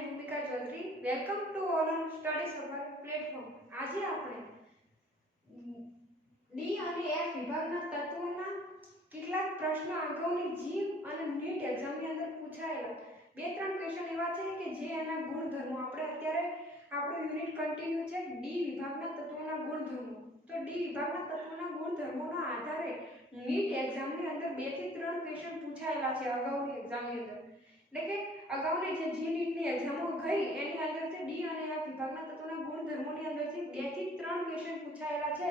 am Bhumika Chaudhary. Welcome to all on Study Summer platform. આજે આપણે D અને F વિભાગના તત્વોના કેટલાક પ્રશ્નો અગાઉની જી અને નીટ એક્ઝામની અંદર પૂછાયેલા બે ત્રણ ક્વેશ્ચન એવા છે કે જે એના ગુણધર્મો આપણે અત્યારે આપણો યુનિટ કન્ટિન્યુ છે ડી વિભાગના તત્વોના ગુણધર્મો. તો ડી વિભાગના તત્વોના ગુણધર્મોના આધારે નીટ એક્ઝામની અંદર 2 થી 3 ક્વેશ્ચન પૂછાયેલા છે અગાઉની એક્ઝામની અંદર. એટલે કે અગાઉની જે જી નીટની એક્ઝામો ગઈ એની અંદરથી ડી અને એફ વિભાગના તત્વોના ગુણધર્મોની અંદરથી 2 થી 3 ક્વેશ્ચન પૂછાયેલા છે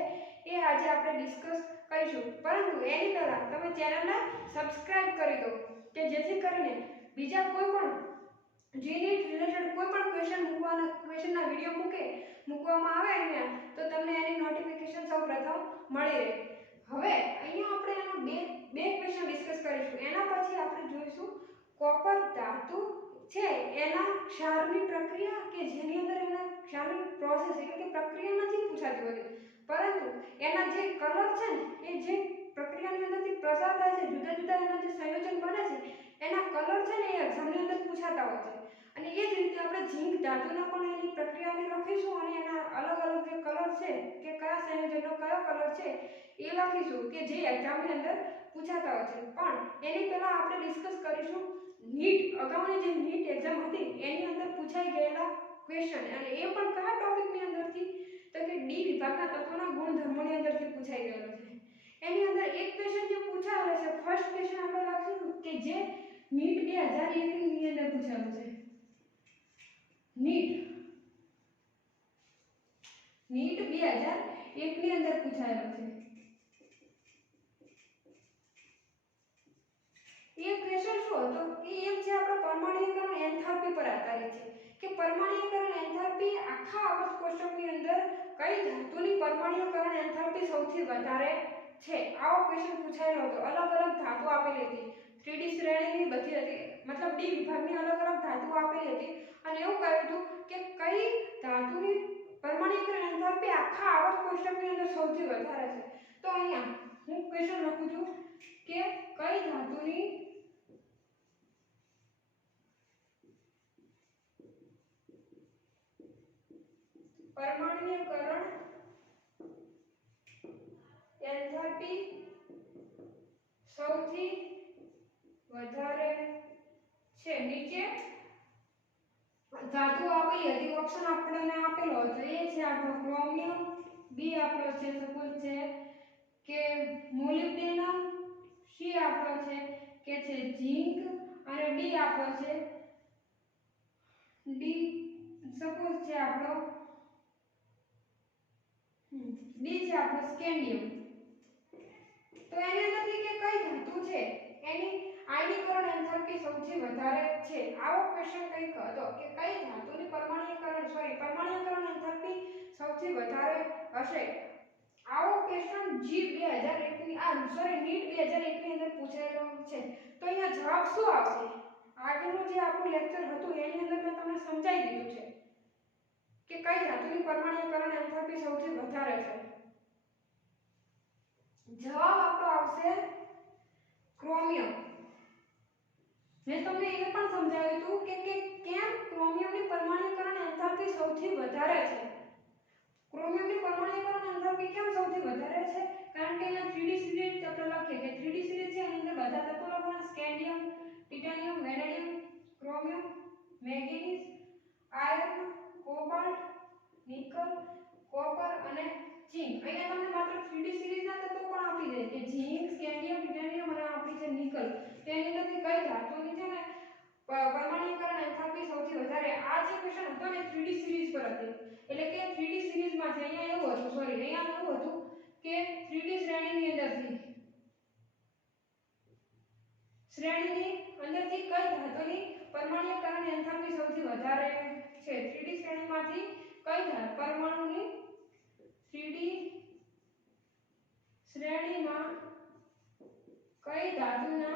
એ આજે આપણે ડિસ્કસ કરીશું. પરંતુ એની પહેલા તમે ચેનલને સબસ્ક્રાઇબ કરી દો કે જેથી કરીને બીજા કોઈ પણ જી નીટ રિલેટેડ કોઈ પણ ક્વેશ્ચનના વિડિયો મૂકવામાં આવે અહીંયા તો તમને એની નોટિફિકેશન સૌપ્રથમ મળી રહે. હવે અહીંયા આપણે એનો બે ક્વેશ્ચન ડિસ્કસ કરીશું. એના પછી આપણે જોઈશું કોપર ધાતુ છે એના ક્ષારની પ્રક્રિયા કે જેની અંદર એના ક્ષારની પ્રોસેસ એટલે કે પ્રક્રિયા નથી પૂછાતી હોતી, પરંતુ એના જે કલર છે ને એ જે પ્રક્રિયાની અંદરથી પ્રસાર થાય છે, જુદા જુદા એના જે સંયોજન બને છે એના કલર છે ને એ એક્ઝામની અંદર પૂછાતા હોય છે. અને એ જ રીતે આપણે ઝીંક ધાતુના પણ એની પ્રક્રિયાને લખીશું અને એના અલગ અલગ જે કલર છે કે કયા સંયોજનનો કયો કલર છે એ લખીશું કે જે એક્ઝામની અંદર પૂછાતા હોય છે. પણ એની પહેલા આપણે ડિસ્કસ કરીશું નીટ અગાઉની જે નીટ એક્ઝામ હતી એની અંદર પૂછાઈ ગયેલા ક્વેશ્ચન અને એ પણ કયા ટોપિકની અંદરથી તો કે ડી વિભાગના તત્વોના ગુણધર્મોની અંદરથી પૂછાઈ ગયેલો છે. એની અંદર એક ક્વેશ્ચન જે પૂછાયેલો છે ફર્સ્ટ ક્વેશ્ચન આપણે લખીશું કે જે નીટ 2001 ની અંદર પૂછાયેલું છે. નીટ 2001 ની અંદર પૂછાયેલો છે. એ ક્વેશ્ચન શું હતો કે એક છે આપણો પરમાણ્વીકરણ એન્થાલ્પી પર આધારિત છે કે પરમાણ્વીકરણ એન્થાલ્પી આખા આવર્ત કોષ્ટકની અંદર કઈ ધાતુની પરમાણ્વીકરણ એન્થાલ્પી સૌથી વધારે છે આવો ક્વેશ્ચન પૂછાયેલો હતો. અલગ અલગ ધાતુ આપેલી હતી 3D શ્રેણીની બધી હતી, મતલબ ડી વિભાગની અલગ અલગ ધાતુ આપેલી હતી અને એવું કહ્યું હતું કે કઈ ધાતુની પરમાણ્વીકરણ એન્થાલ્પી આખા આવર્ત કોષ્ટકની અંદર સૌથી વધારે છે. તો અહીંયા હું ક્વેશ્ચન લખું છું કે કઈ ધાતુની પરમાણ્વીકરણ એન્થાલ્પી સૌથી વધારે છે. નીચે ધાતુ આપેલી હતી, ઓપ્શન આપણને આપેલો હતો. એ છે આપણો ક્રોમિયમ, બી આપણો છે સપોઝ છે કે મોલિબ્ડેનમ, સી આપણો છે કે છે ઝિંક અને ડી આપણો છે ડી સપોઝ છે આપણો ડી છે આપણો સ્કેન્ડિયમ. તો એની અંદરથી કે કઈ ધાતુ છે એની આયનીકરણ એન્થાલ્પી સૌથી વધારે છે આવો ક્વેશ્ચન કંઈક હતો કે કઈ ધાતુની પરમાણ્વીકરણ એન્થાલ્પી સૌથી વધારે હશે. આવો ક્વેશ્ચન જી 2001 ની નીટ 2001 ની અંદર પૂછાયેલો છે. તો અહીંયા જવાબ શું આવશે? આગળનું જે આપણું લેક્ચર હતું એની અંદર મેં તમને સમજાવી દીધું છે કે કઈ ધાતુની પરમાણ્વીકરણ એન્થાલ્પી સૌથી વધારે છે. જવાબ આપણો આવશે ક્રોમિયમ. મેં તમને એ પણ સમજાવ્યું હતું કે કેમ ક્રોમિયમની પરમાણ્વીકરણ એન્થાલ્પી સૌથી વધારે છે. ક્રોમિયમની પરમાણ્વીકરણ એન્થાલ્પી કેમ સૌથી વધારે છે? કારણ કે અહીંયા 3D સિરીઝ આપણે લખીએ કે 3D સિરીઝ છે એની અંદર બધા તત્વો લખવાના scandium, titanium, vanadium, chromium, manganese, iron, cobalt, nickel, copper અને ઝિંક. અહીંયા તમને માત્ર 3D સિરીઝના તત્વો પણ આપી દે કે ઝિંક, સ્કેન્ડિયમ, ટિટેનિયમ અને આપણી છે નિકલ. તેની અંદરથી કઈ ધાતુની છે ને પરમાણ્વીકરણ એન્થાલ્પી સૌથી વધારે. આ જે ક્વેશ્ચન હતો ને 3D સિરીઝ પર હતી. એટલે કે 3D સિરીઝમાંથી અહીંયા એવું હતું કે 3D શ્રેણીની અંદરથી કઈ ધાતુની પરમાણ્વીકરણ એન્થાલ્પી સૌથી વધારે છે. 3D શ્રેણીમાંથી કઈ પરમાણુની 3D શ્રેણીમાં કઈ ધાતુની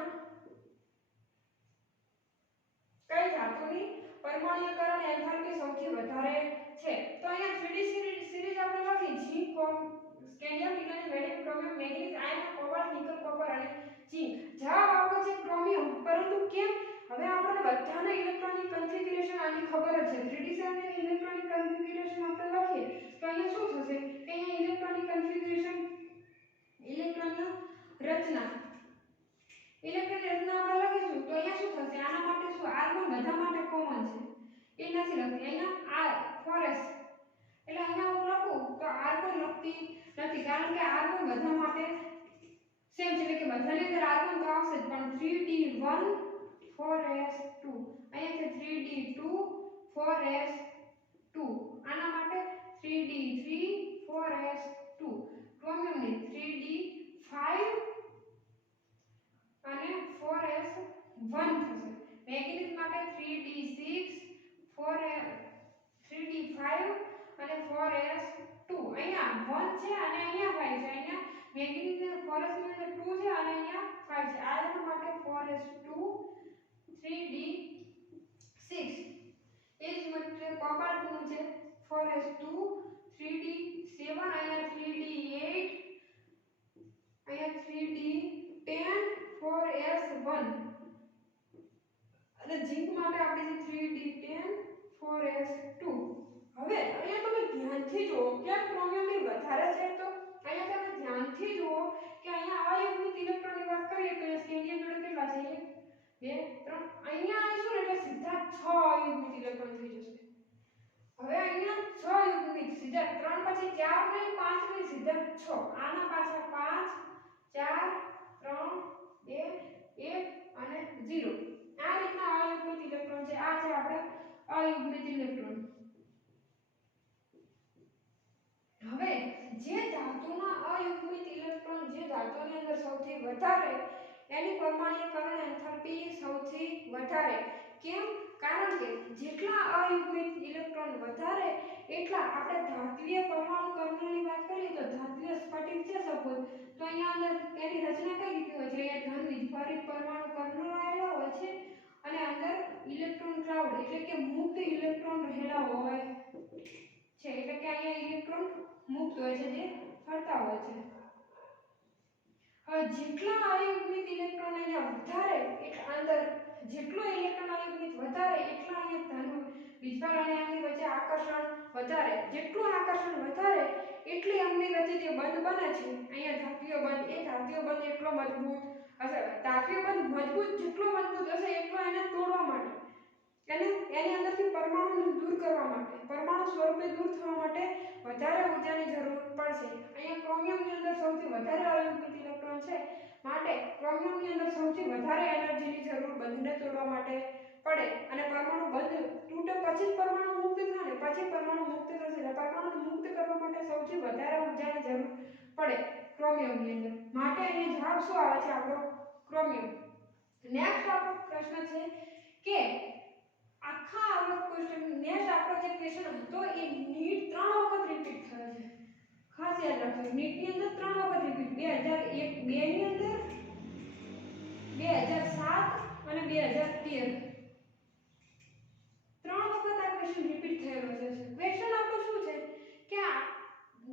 પરમાણ્વીકરણ એન્થાલ્પી સૌથી વધારે છે. તો અહીંયા 3D સિરીઝ આપણે લખી zinc, scandium, titanium, vanadium, chromium, manganese, iron, cobalt, nickel, copper અને ઝિંક. જવાબ આપણો છે ક્રોમિયમ. પરંતુ કેમ? હવે આપણે બધાના ઇલેક્ટ્રોનિક કન્ફિગ્યુરેશન આની ખબર જ છે 3D સેલની ઇલેક્ટ્રોનિક કન્ફિગ્યુરેશન આપણે લખીએ તો અહીંયા શું થશે કે અહીંયા ઇલેક્ટ્રોનિક કન્ફિગ્યુરેશન ઇલેક્ટ્રોનની રચના આપણે લખીશું તો અહીંયા શું થશે આના માટે શું R1 બધા માટે કોમન છે એ નથી લખતી અહીંયા R 4s એટલે અહીંયા હું લખું તો R1 લખતી નથી કારણ કે R1 બધા માટે સેમ છે એટલે કે બધાની અંદર R1 તો આવશે જ પણ 3D1 4s2 અહીંયા છે 3D2 4s2 આના માટે 3D3 4s2 ક્રોમિયમની 3D5 અને 4s1 થશે મેગ્નેટિક માટે 3D6 3D5 અને 4s2 અહીંયા 1 છે અને અહીંયા 5 છે અહીંયા મેગ્નેટિક 4s ની અંદર 2 છે અને અહીંયા 5 છે આયર્ન માટે 4s2 3D6 એ જ રીતે કોબાલ્ટ નું છે 4s2 3D7 અહીંયા 3D8 અહીંયા 3D10 4s1 અને ઝિંક માટે આપણે છે 3D10 4s2 હવે અહીંયા તમે ધ્યાનથી જુઓ કે ક્રોમિયમની વધારે છે તો અહીંયા તમે ધ્યાનથી જુઓ કે અહીંયા આ યુનિટ ઇલેક્ટ્રોનની વાત કરીએ તો સ્કેન્ડિયમ જોડે કેટલા છે 1 2 3 અહીંયા આવીશું એટલે સીધા 6 યુનિટ ઇલેક્ટ્રોન થઈ જશે હવે અહીંયા 6 યુનિટ સીધા 3 પછી 4 નહીં 5 નહીં સીધા 6 આના પાછા 5 4 3 2 1 અને 0 આ રીતના અયુગ્મિત ઇલેક્ટ્રોન છે આ છે આપણે અયુગ્મિત ઇલેક્ટ્રોન હવે જે ધાતુના અયુગ્મિત ઇલેક્ટ્રોન જે ધાતુની અંદર સૌથી વધારે એની પરમાણ્વીયકરણ એન્થાલ્પી સૌથી વધારે કેમ કારણ કે જેટલા અયુગ્મિત ઇલેક્ટ્રોન વધારે એટલા આપણે ધાત્વિય પરમાણુ કણોની વાત કરીએ તો ધાત્વિય સ્ફટિક છે સપોઝ તો અહીંયા અંદર એની રચના કઈ રીતે હોય છે અહીંયા ધન વિસ્ફોરિત પરમાણુ કણો આવેલા હોય છે અને અંદર ઇલેક્ટ્રોન ક્લાઉડ એટલે કે મુક્ત ઇલેક્ટ્રોન રહેલા હોય છે એટલે કે અહીંયા ઇલેક્ટ્રોન મુક્ત હોય છે જે ફરતા હોય છે હવે જેટલા અયુગ્મિત ઇલેક્ટ્રોન અહીંયા વધારે એટલે અંદર જેટલો ઇલેક્ટ્રોન અયુગ્મિત વધારે એટલા અહીંયા ધન વિસ્ફોર અને એમની વચ્ચે આકર્ષણ વધારે જેટલું આકર્ષણ વધારે એટલી એમની વચ્ચે જે બંધ બને છે અહીંયા ધાત્વિય બંધ એ ધાત્વિય બંધ એટલો મજબૂત હશે ધાત્વિય બંધ મજબૂત જેટલો મજબૂત હશે એટલો એને તોડવા માટે અને એની અંદરથી પરમાણુને દૂર કરવા માટે પરમાણુ સ્વરૂપે દૂર થવા માટે વધારે ઊર્જાની જરૂર પડશે અહીંયા ક્રોમિયમની અંદર સૌથી વધારે અયુગ્મિત ઇલેક્ટ્રોન છે માટે ક્રોમિયમની અંદર સૌથી વધારે એનર્જીની જરૂર બંધને તોડવા માટે પડે અને પરમાણુ બંધ તૂટે પછી જ પરમાણુ મુક્ત થાય ને પછી પરમાણુ મુક્ત થશે એટલે પરમાણુ મુક્ત કરવા માટે સૌથી વધારે ઊર્જાની જરૂર પડે ક્રોમિયમની અંદર માટે અહીંયા જવાબ શું આવે છે આપણો ક્રોમિયમ નેક્સ્ટ આપણો પ્રશ્ન છે કે આખા આવર્ત ક્વેશ્ચન નેક્સ્ટ આપણો જે ક્વેશ્ચન હતો એ નીટ 3 વખત રિપીટ થયો છે ખાસ યાદ રાખજો નીટ ની અંદર 3 વખત રિપીટ 2001 2 ની અંદર 2007 અને 2013 3 વખત આ ક્વેશ્ચન રિપીટ થયેલો છે ક્વેશ્ચન આપણો શું છે કે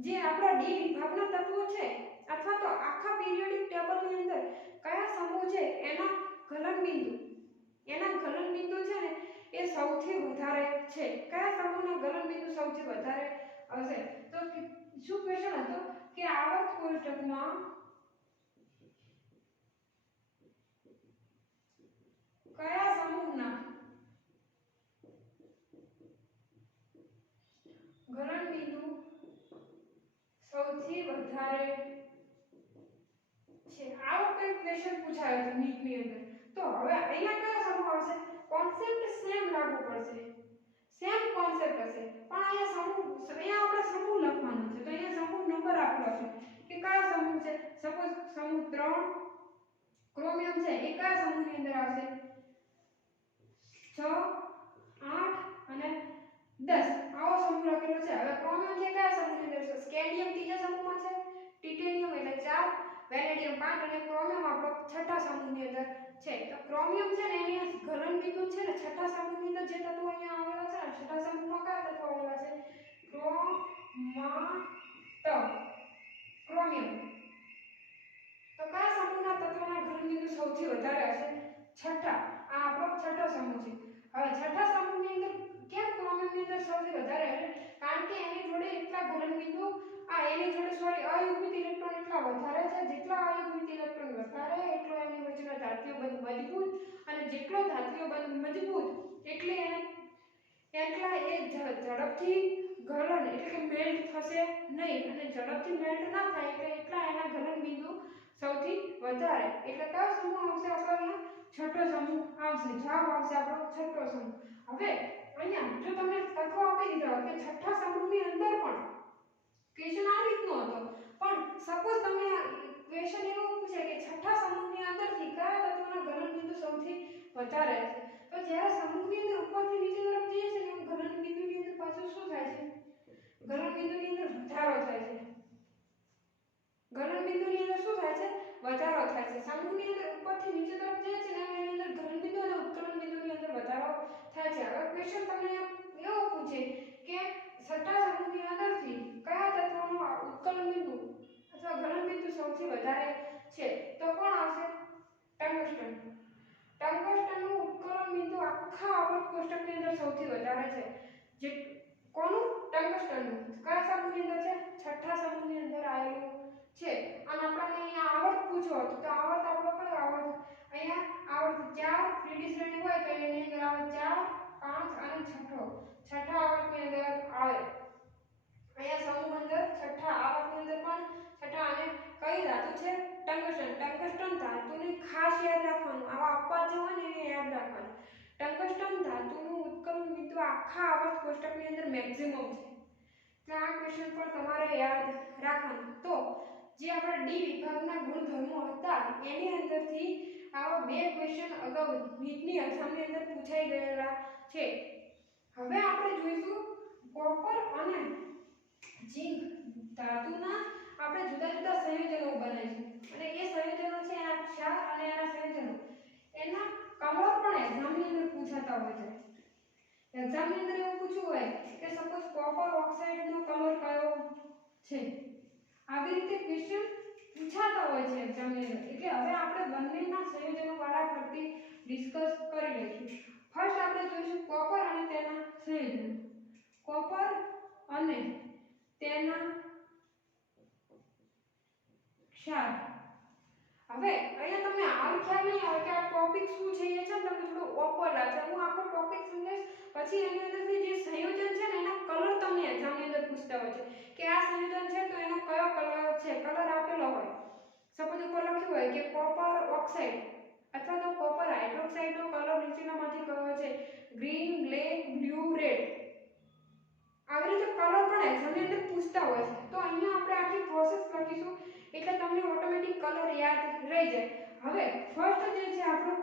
જે આપણા ડી વિભાગના તત્વો છે અથવા તો આખા પીરિયોડિક ટેબલની અંદર કયા સમૂહ છે એના ગલનબિંદુ છે ને એ સૌથી વધારે છે કયા સમૂહના ગલનબિંદુ સૌથી વધારે હશે તો શું ક્વેશ્ચન હતો કે આવર્ત કોષ્ટકમાં કયા સમૂહના ગલનબિંદુ સૌથી વધારે છે આવો કઈ ક્વેશ્ચન પૂછાયો હતો નીટની અંદર તો હવે અહીંયા કયો સમૂહ આવશે કોન્સેપ્ટ સેમ લાગુ પડશે સેમ કોન્સેપ્ટ હશે પણ અહીંયા આપણે સમૂહ લખવાનો છે તો અહીંયા સમૂહ નંબર આપેલો છે કે કયા સમૂહ છે સપોઝ સમૂહ 3 ક્રોમિયમ છે એ કયા સમૂહની અંદર આવશે 6 8 અને 10 આવો સમૂહ લખેલો છે હવે ક્રોમિયમ છે કયા સમૂહની અંદર છે સ્કેન્ડિયમ ત્રીજા સમૂહમાં છે ટિટેનિયમ એટલે 4 વેનેડિયમ 5 અને ક્રોમિયમ આપણો છઠ્ઠા સમૂહની અંદર છે તો ક્રોમિયમ છે ને એની ગલનબિંદુ છે ને છઠ્ઠા સમૂહની અંદર જે તત્વો અહીંયા આવેલા છે ને છઠ્ઠા સમૂહમાં કયા તત્વો આવેલા છે ક્રોમિયમ તો કયા સમૂહના તત્વોના ગલનબિંદુ સૌથી વધારે હશે છઠ્ઠા આ આપણો છઠ્ઠો સમૂહ છે હવે છઠ્ઠા સમૂહની અંદર એની જોડે સોરી અયુગ્મિત ઇલેક્ટ્રોન એટલા વધારે છે, જેટલા અયુગ્મિત ઇલેક્ટ્રોન વધારે એટલો એની વચ્ચેનો ધાત્વિય બંધ મજબૂત, અને જેટલો ધાત્વિય બંધ મજબૂત એટલે એટલા એ ઝડપથી ગલન એટલે કે મેલ્ટ થશે નહીં, અને ઝડપથી મેલ્ટ ના થાય એટલે એટલા એના ગલન બિંદુ સૌથી વધારે, એટલે કયો સમૂહ આવશે આપણો અહીંયા? છઠ્ઠો સમૂહ આવશે. જવાબ આવશે આપણો છઠ્ઠો સમૂહ. હવે અહીંયા જો તમને તત્વો આપી દીધા હોય કે છઠ્ઠા સમૂહની અંદર પણ ક્વેશ્ચન આ રીતનો હતો, પણ સપોઝ તમને ક્વેશ્ચન એવો પૂછે કે છઠ્ઠા સમૂહની અંદરથી કયા તત્વના ગલન બિંદુ સૌથી વધારે છે, તો જ્યારે સમૂહની અંદર ઉપરથી નીચે તરફ જઈએ છે ને ગલન બિંદુની અંદર પાછું શું થાય છે? ગલન બિંદુની અંદર વધારો થાય છે. ગલન બિંદુની અંદર શું થાય છે? વધારો થાય છે. સમૂહની અંદર ઉપરથી નીચે તરફ જાય છે ને એની અંદર ગલન બિંદુ અને ઉત્કલન બિંદુની અંદર વધારો થાય છે. હવે ક્વેશ્ચન તમને એવો પૂછે કે છઠ્ઠા સમૂહની અંદરથી કયા તત્વનો ઉત્કલન બિંદુ અથવા ગલન બિંદુ સૌથી વધારે છે, તો કોણ આવશે? ટંગસ્ટન. ટંગસ્ટનનું ઉત્કલન બિંદુ આખા આવર્ત કોષ્ટકની અંદર સૌથી વધારે છે. જે કોનું? ટંગસ્ટનનું. કયા સમૂહની અંદર છે? છઠ્ઠા સમૂહની અંદર આવેલું છે. અને આપણને અહીંયા આવર્ત પૂછ્યો હતો, તો આવર્ત આપણો કયો આવર્ત? અહીંયા આવર્ત 4 3D શ્રેણી હોય તો એની અંદર આવે 4 5 અને છઠ્ઠા આવર્તની અંદર આવે. અહીંયા સમૂહ અંદર છઠ્ઠા આવર્તની અંદર પણ છઠ્ઠા, અને કઈ ધાતુ છે? ટંગસ્ટન. ટંગસ્ટન ધાતુને ખાસ યાદ રાખવાનું, આવા અપવાદ જે હોય ને એને યાદ રાખવાનું. ટંગસ્ટન ધાતુનું ઉત્કલન બિંદુ આખા આવર્ત કોષ્ટકની અંદર મેક્સિમમ છે. તો આ ક્વેશ્ચન પર તમારે યાદ રાખવાનું. તો જે આપણા ડી વિભાગના ગુણધર્મો હતા એની અંદરથી આવા બે ક્વેશ્ચન અગાઉ નીટની એક્ઝામની અંદર પૂછાઈ ગયેલા છે. હવે આપણે જોઈશું કોપર અને ઝિંક ધાતુના આપણે જુદા જુદા સંયોજનો બનાવીશું, અને એ સંયોજનો છે એના ક્ષાર અને એના સંયોજનો એના કલર પણ એક્ઝામની અંદર પૂછાતા હોય છે. એક્ઝામની અંદર એવું પૂછ્યું હોય કે સપોઝ કોપર ઓક્સાઇડનો કલર કયો છે, આવી રીતે ક્વેશ્ચન પૂછાતા હોય છે એક્ઝામની અંદર. એટલે હવે આપણે બંનેના સંયોજનો વારાફરતી ડિસ્કસ કરી લઈશું. ફર્સ્ટ આપણે જોઈશું કોપર અને તેના સંયોજનો. કોપર અને તેના ક્ષાર. હવે અહીંયા તમને હાલ ખ્યાલ નહીં આવે કે આ ટોપિક શું છે, એ છે ને તમને થોડું ઓકવર્ડ લાગશે. હું આખો ટોપિક સમજાવીશ, પછી એની અંદરથી જે સંયોજન છે ને એના કલર તમને એક્ઝામની અંદર પૂછતા હોય છે કે આ સંયોજન છે તો એનો કયો કલર છે. કલર આપેલો હોય, સપોઝ ઉપર લખ્યું હોય કે કોપર ઓક્સાઇડ અથવા તો કોપર હાઇડ્રોક્સાઇડનો કલર નીચેનામાંથી કયો છે? Green, black, blue, red. આવી રીતે કલર પણ એક્ઝામની અંદર પૂછતા હોય છે. તો અહીંયા આપણે આખી પ્રોસેસ લખીશું એટલે તમને ઓટોમેટિક કલર યાદ રહી જાય. હવે ફર્સ્ટ જે છે આપણો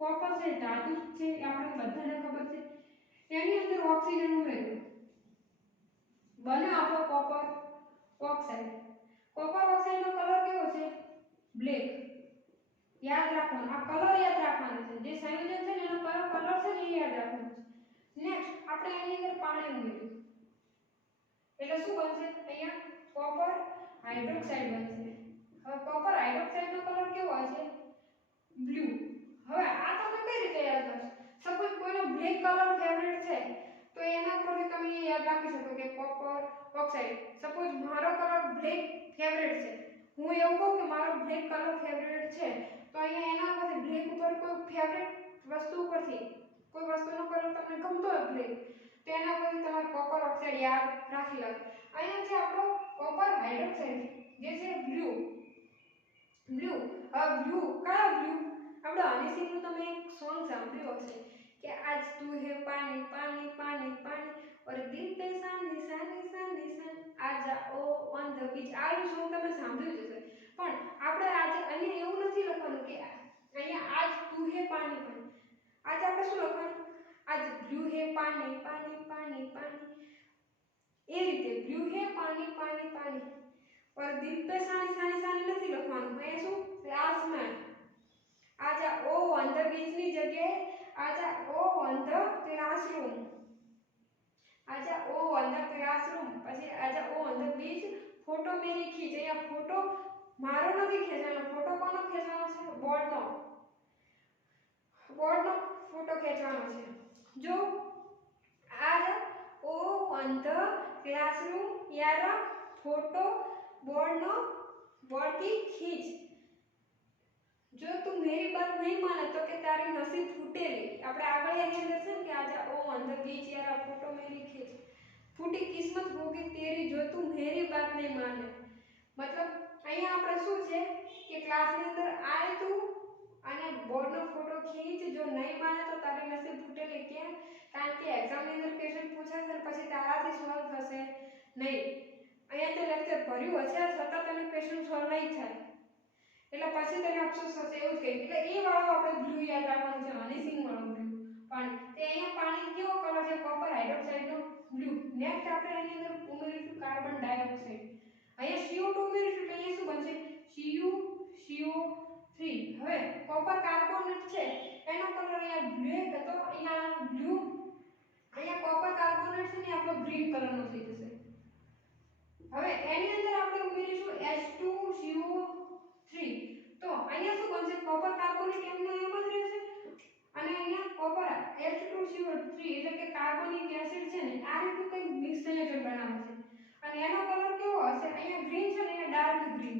કોપર છે, ધાતુ છે, આપણે બધાને ખબર છે. એની અંદર ઓક્સિજન ઉમેર્યું, બને આપણો કોપર ઓક્સાઇડ. કોપર ઓક્સાઇડનો કલર કેવો છે? બ્લેક. યાદ રાખવાનું, આ કલર યાદ રાખવાનો છે. જે સંયોજન છે ને એનો કયો કલર છે ને એ યાદ રાખવાનો છે. નેક્સ્ટ આપણે એની અંદર પાણી ઉમેર્યું એટલે શું બનશે? અહીંયા કોપર હાઇડ્રોક્સાઇડ બનશે. હવે કોપર હાઇડ્રોક્સાઇડનો કલર કેવો હશે? બ્લુ. હવે આ તમે કઈ રીતે યાદ રાખશો? સપોઝ કોઈનો બ્લેક કલર ફેવરેટ છે તો એના પરથી તમે યાદ રાખી શકો કે કોપર ઓક્સાઇડ. સપોઝ મારો કલર બ્લેક ફેવરેટ છે, હું એવું કહું કે મારો બ્લેક કલર ફેવરેટ છે, તો અહીંયા એના પરથી બ્લેક ઉપર કોઈ ફેવરેટ વસ્તુ ઉપરથી કોઈ વસ્તુનો કલર તમને ગમતો હોય બ્લેક, તો એના પરથી તમારે કોપર ઓક્સાઇડ યાદ રાખી લો. અહીંયા છે આપણો કોપર હાઇડ્રોક્સાઇડ જે છે બ્લુ. બ્લુ. હવે બ્લુ કયો બ્લુ? આપણે હની સિંહનું તમે એક સોંગ સાંભળ્યું હશે કે આજ તું હે પાણી પાણી પાણી પાણી और दिल पे सानी सानी सानी सानी आजा ओ ऑन ધ બીચ. આ સોંગ તમે સાંભળ્યું જ હશે. પણ આપણે આજે અહીંયા એવું નથી લખવાનું કે અહીંયા આજ તું હે પાણી પાણી. આજે આપણે શું લખવાનું? आज ब्लू है पानी पानी पानी पानी. એ રીતે ब्लू है पानी पानी पानी और दिल पे सानी सानी सानी નથી લખવાનું. એ શું? આસમાન. આજા ઓ ઓન ધ બીચ ની જગ્યાએ આજા ઓ ઓન ધ ક્લાસરૂમ. આજા ઓ ઓન ધ ક્લાસરૂમ, પછી આજા ઓ ઓન ધ બીચ. ફોટો મેરી ખીચ. અહીંયા ફોટો મારો નથી ખેંચવાનો, ફોટો કોનો ખેંચવાનો છે? બોર્ડનો. બોર્ડનો ફોટો ખેંચવાનો છે. જો आज ओ ऑन द क्लासरूम यार फोटो बोर्ड की खींच, जो तू मेरी बात नहीं माने तो के तारी नसीब फूटेली। આપણે આગળ એની અંદર છે કે આજા ઓ ઓન ધ બીચ यार फोटो मेरी खींच, फूटी किस्मत होगी तेरी जो तू मेरी बात नहीं माने। मतलब અહીંયા આપણે શું છે કે ક્લાસની અંદર આય તું અને બોર્ડનો ફોટો ખીંચ, જો નહીં માને તો તારી નસીબ ફૂટેલી। કેમ? કારણ કે એક્ઝામની અંદર ક્વેશ્ચન પૂછાશે પછી તારાથી સોલ્વ થશે નહીં। અહીંયા તો લેક્ચર ભર્યું હશે છતાં તને ક્વેશ્ચન સોલ્વ નહીં થાય એટલે પછી તને અફસોસ થશે એવું જ કંઈક। એટલે એ વાળો આપણે બ્લુ યાદ રાખવાનું છે, હનીસિંગ વાળો બ્લુ પાણી। તે અહીંયા પાણી કેવો કલર છે? Copper હાઇડ્રોક્સાઇડનો blue. નેક્સ્ટ આપણે એની અંદર ઉમેરીશું કાર્બન ડાયોક્સાઇડ। અહીંયા CO2 ઉમેરીશું એટલે અહીંયા શું બનશે? CO3। હવે કોપર કાર્બોનેટ છે એનો કલર અહીંયા બ્લેક હતો, અહીંયા બ્લુ, અહીંયા કોપર કાર્બોનેટ છે ને આપણો ગ્રીન કલરનો થઈ જશે। હવે એની અંદર આપણે ઉમેરીશું H2CO3। તો અહીંયા શું બનશે? કોપર કાર્બોનેટ એમનો એમ જ રહેશે અને અહીંયા કોપર H2CO3 એટલે કે કાર્બોનિક એસિડ છે ને આ રીતનું કંઈક મિક્સ સંયોજન બનાવે છે અને એનો કલર કેવો હશે? અહીંયા ગ્રીન છે ને અહીંયા ડાર્ક ગ્રીન।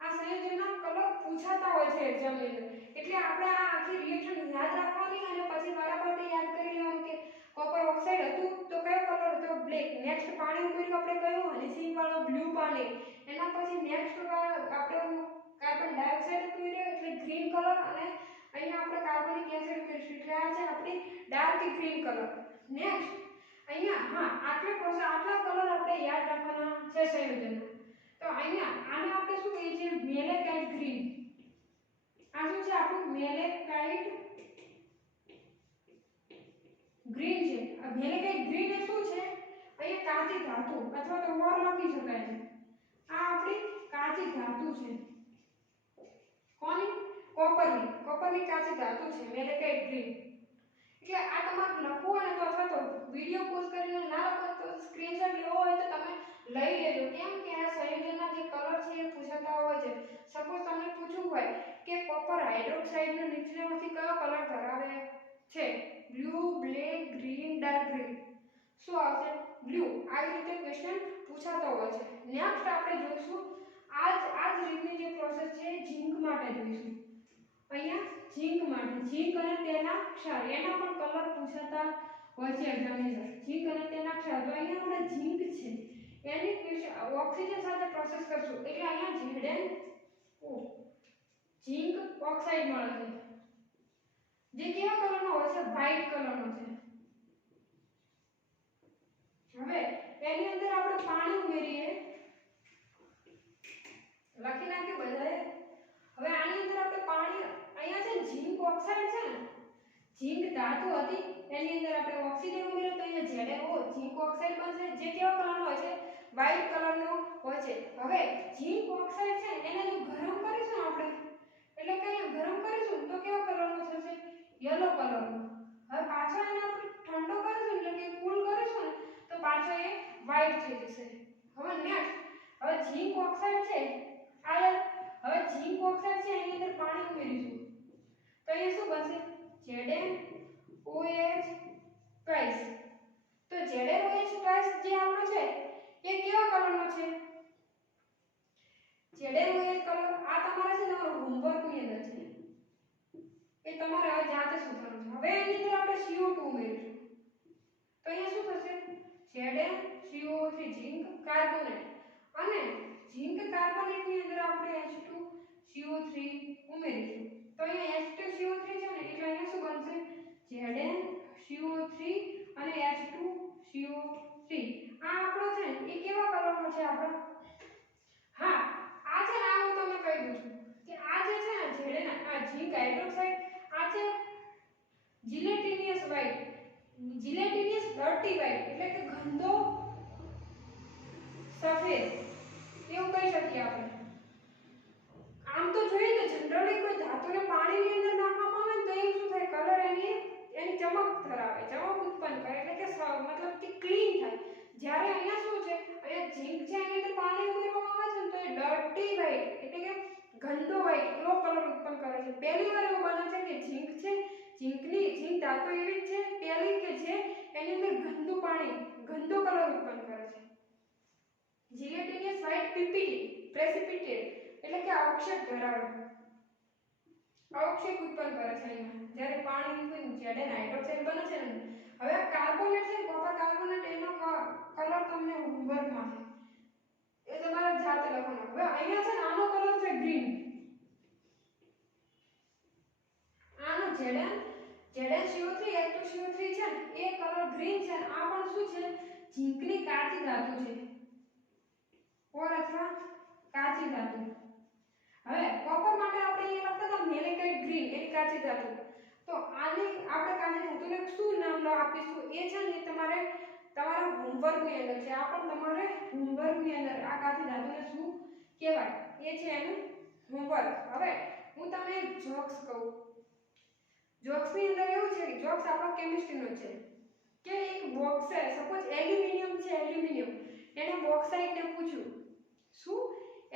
આ સંયોજનના કલર પૂછાતા હોય છે એક્ઝામની અંદર એટલે આપણે આ આખી રિએક્શન યાદ રાખવાની અને પછી વારંવાર યાદ કરી લેવાનું કે કોપર ઓક્સાઇડ હતું તો કયો કલર હતો? બ્લેક। નેક્સ્ટ પાણી ઉમેર્યું આપણે કયું? હનીસિંગ વાળો બ્લુ પાણી। એના પછી નેક્સ્ટ આપણે કાર્બન ડાયોક્સાઇડ ઉમેર્યો એટલે ગ્રીન કલર અને અહીંયા આપણે કાર્બોનિક એસિડ ઉમેરીશું એટલે આ છે આપણી ડાર્ક ગ્રીન કલર। નેક્સ્ટ અહીંયા હા આટલા કલર આપણે યાદ રાખવાના છે સંયોજનના। તો અહીંયા આને આપણે શું કહીએ છીએ? મેલેકાઇટ ગ્રીન। આ શું છે આપણું? મેલેકાઇટ ગ્રીન છે। આ મેલેકાઇટ ગ્રીન એ શું છે? અહીંયા કાચી ધાતુ અથવા તો ઓર લખી શકાય છે। આ આપણી કાચી ધાતુ છે। કોની? કોપરની કાચી ધાતુ છે મેલેકાઇટ ગ્રીન। એટલે આ તમારે લખવું હોય ને તો અથવા તો વિડિયો પોઝ કરીને ના લખો તો સ્ક્રીનશોટ લેવો હોય તો તમે લઈ લેજો। કેમ કે આ સંયોજનના જે કલર છે એ પૂછાતા હોય છે। સપોઝ તમને પૂછવું હોય કે કોપર હાઇડ્રોક્સાઇડનો નીચેમાંથી કયો કલર ધરાવે છે? Blue, black, green, dark green. શું આવશે? બ્લુ। આવી રીતે ક્વેશ્ચન પૂછાતો હોય છે। નેક્સ્ટ આપણે જોઈશું આ જ રીતની જે પ્રોસેસ છે ઝીંક માટે જોઈશું। અહીંયા ઝીંક માટે ઝીંક અને તેના ક્ષાર એના પણ કલર પૂછાતા હોય છે એક્ઝામની અંદર। ઝીંક અને તેના ક્ષાર તો અહીંયા આપણે ઝીંક છે એની ઓક્સિજન સાથે પ્રોસેસ કરશું એટલે અહીંયા ZnO ઝીંક ઓક્સાઇડ મળે છે જે કેવા કલરનો હોય છે? વ્હાઇટ કલરનો છે। હવે એની અંદર આપણે પાણી ઉમેરીએ, લખી નાખ્યું બધાએ। હવે આની અંદર આપણે પાણી અહીંયા છે ઝીંક ઓક્સાઇડ છે ને ઝીંક ધાતુ હતી એની અંદર આપણે ઓક્સિજન ઉમેર્યો તો અહીંયા ZnO ઝીંક ઓક્સાઇડ બનશે જે કેવા કલરનો હોય છે? વ્હાઇટ કલરનો હોય છે। હવે ઝીંક ઓક્સાઇડ છે એને જો ગરમ કરીશું આપણે એટલે કે અહીંયા ગરમ કરીશું તો કેવા કલરનો થશે? યલો કલરનો। હવે પાછો એને આપણે ઠંડો કરીશું એટલે કે કૂલ કરીશું ને તો પાછો એ વ્હાઇટ થઈ જશે। હવે નેક્સ્ટ હવે ઝીંક ઓક્સાઇડ છે હવે ઝીંક ઓક્સાઇડ છે એની અંદર પાણી ઉમેરીશું તો અહીંયા શું બનશે? ZnOH twice. તો ZnOH ટ્વાઇસ જે આપણો છે એ કેવા કલરનો છે? ZnOH કલર આ તમારે છે તમારો હોમવર્કની અંદર છે એ તમારે હવે જાતે સુધારવાનું છે। હવે એની અંદર આપણે CO2 ઉમેરીશું તો અહીંયા શું થશે? ZnCO3 ઝીંક કાર્બોનેટ અને ઝીંક કાર્બોનેટની અંદર આપણે H2CO3 ઉમેરીશું તો અહીંયા H2CO3 છે ને એટલે અહીંયા શું બનશે? ZnCO3 અને H2CO3। આ આપણો છે ને એ કેવા કલરનો છે આપણો? હા આ છે ને આ હું તમને કહી દઉં છું કે આ જે છે ને Zn આ ઝીંક હાઇડ્રોક્સાઇડ આ છે જીલેટિનિયસ વ્હાઇટ, જીલેટિનિયસ ડર્ટી વ્હાઇટ એટલે કે ગંદો સફેદ એવું કહી શકીએ આપણે। આમ તો જોઈએ ને જનરલી કોઈ ધાતુને પાણીની અંદર નાખવામાં આવે ને તો એ શું થાય? કલર એની ચમક ધરાવે, ચમક ઉત્પન્ન કરે એટલે કે મતલબ કે ક્લીન થાય। જ્યારે અહીંયા શું છે? અહીંયા ઝીંક છે એની અંદર પાણી ઉમેરવામાં આવે છે ને તો એ ડર્ટી વ્હાઇટ એટલે કે ગંદો વ્હાઇટ એવો કલર ઉત્પન્ન કરે છે। પહેલી વાર એવું બને છે કે ઝીંક ધાતુ એવી જ છે પહેલી કે જે એની અંદર ગંદુ પાણી ગંદો કલર ઉત્પન્ન કરે છે. જીલેટિનિયસ વ્હાઇટ પીપીટી પ્રેસિપિટેટ એટલે કે અવક્ષેપ ધરાવે, અવક્ષેપ ઉત્પન્ન કરે છે અહીંયા જ્યારે પાણીનું જેડેન હાઇડ્રોક્સાઇડ બને છે ને. હવે કાર્બોનેટ છે, કોપર કાર્બોનેટ, એનો કલર તમને હોમવર્કમાં છે, એ તમારે જાતે લખવાનો. હવે અહીંયા છે ને આનો કલર છે ગ્રીન, આનો જેડેન CO3 H2CO3 છે ને એ કલર ગ્રીન છે. આ પણ શું છે? ઝીંકની કાચી ધાતુ છે, ઓર અથવા કાચી ધાતુ. હવે કોપર માટે આપણે એ લખતા હતા મેલેટાઇટ ગ્રીન, એ કાચી ધાતુ. તો આને આપણે કાચી ધાતુને શું નામ આપીશું એ છે ને તમારે તમારા હોમવર્કની અંદર છે. આ પણ તમારે હોમવર્કની અંદર આ કાચી ધાતુને શું કહેવાય એ છે એનું હોમવર્ક. હવે હું તમને એક જોક્સ કહું. જોક્સની અંદર એવું છે કે જોક્સ આપણો કેમિસ્ટ્રીનો છે કે એક બોક્સે સપોઝ એલ્યુમિનિયમ છે, એલ્યુમિનિયમ એને બોક્સાઇટને પૂછ્યું, શું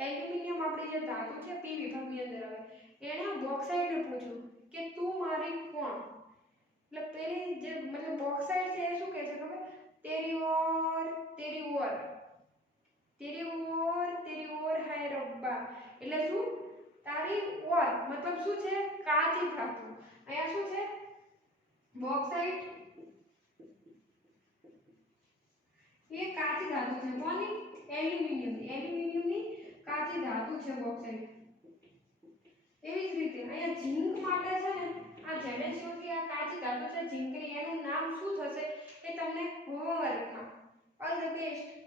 એલ્યુમિનિયમ આપણી જે ધાતુ છે પી વિભાગની અંદર આવે, એને બોક્સાઇટને પૂછ્યું કે તું મારી કોણ. એટલે પેલી જે મતલબ બોક્સાઇટ છે એ શું કહે છે ખબર? તેરી ઓર તેરી ઓર, તેરી ઓર હૈ રબ્બા. એટલે શું? તારી ઓર મતલબ શું છે? કાચી ધાતુ. અહીંયા શું છે? બોક્સાઇટ એ કાચી ધાતુ છે. કોની? એલ્યુમિનિયમની. એલ્યુમિનિયમની કાચી ધાતુ છે બોક્સાઇટ. એવી જ રીતે અહીંયા ઝીંક માટે છે ને આ ZnCO3 આ કાચી ધાતુ છે ઝીંકની, એનું નામ શું થશે એ તમને હોમવર્કમાં. All the best.